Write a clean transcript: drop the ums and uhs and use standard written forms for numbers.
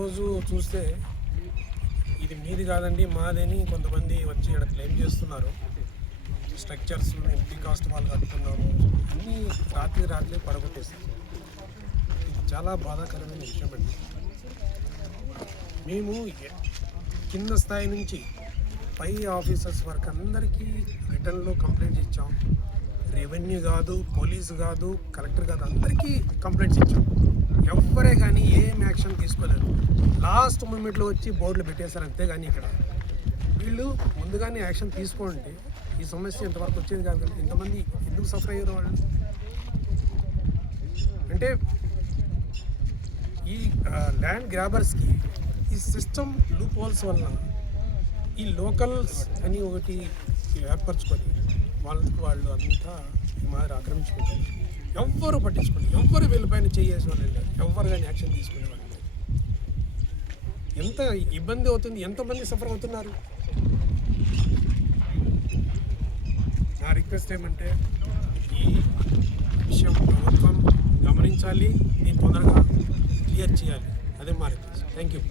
రోజు చూస్తే ఇది మీది కాదండి మాదని కొంతమంది వచ్చి ఇక్కడ క్లెయిమ్ చేస్తున్నారు. స్ట్రక్చర్స్ ఎంపీ కాస్ట్ వాళ్ళు కట్టుకున్నాము అన్నీ రాత్రి పడగొట్టేస్తారు. ఇది చాలా బాధాకరమైన విషయం అండి. మేము కింద స్థాయి నుంచి పై ఆఫీసర్స్ వరకు అందరికీ రిటర్న్లో కంప్లైంట్స్ ఇచ్చాం. రెవెన్యూ కాదు, పోలీసు కాదు, కలెక్టర్ కాదు, అందరికీ కంప్లైంట్స్ ఇచ్చాం. ఎవరే కానీ ఏం యాక్షన్ తీసుకోలేదు. లాస్ట్ మూమెంట్లో వచ్చి బోర్డులు పెట్టేశారు అంతే. కానీ ఇక్కడ వీళ్ళు ముందుగానే యాక్షన్ తీసుకోండి, ఈ సమస్య ఇంతవరకు వచ్చేది కాదు. ఇంతమంది ఎందుకు సఫర్ అయ్యారు వాళ్ళు అంటే ఈ ల్యాండ్ గ్రాబర్స్కి ఈ సిస్టమ్ లూప్ హోల్స్ వల్ల ఈ లోకల్స్ అని ఒకటి ఏర్పరచుకొని వాళ్ళు అంతా ఈ మాదిరి ఆక్రమించుకుంటారు. ఎవ్వరు పట్టించుకోండి, ఎవ్వరు వీళ్ళపైన చేయాల్సి వాళ్ళు లేరు, ఎవ్వరు కానీ యాక్షన్ తీసుకునే వాళ్ళు లేరు. ఎంత ఇబ్బంది అవుతుంది, ఎంతమంది సఫర్ అవుతున్నారు. నా రిక్వెస్ట్ ఏమంటే ఈ విషయం ప్రభుత్వం గమనించాలి, దీన్ని తొందరగా క్లియర్ చేయాలి. అదే మా రిక్వెస్ట్. Thank you.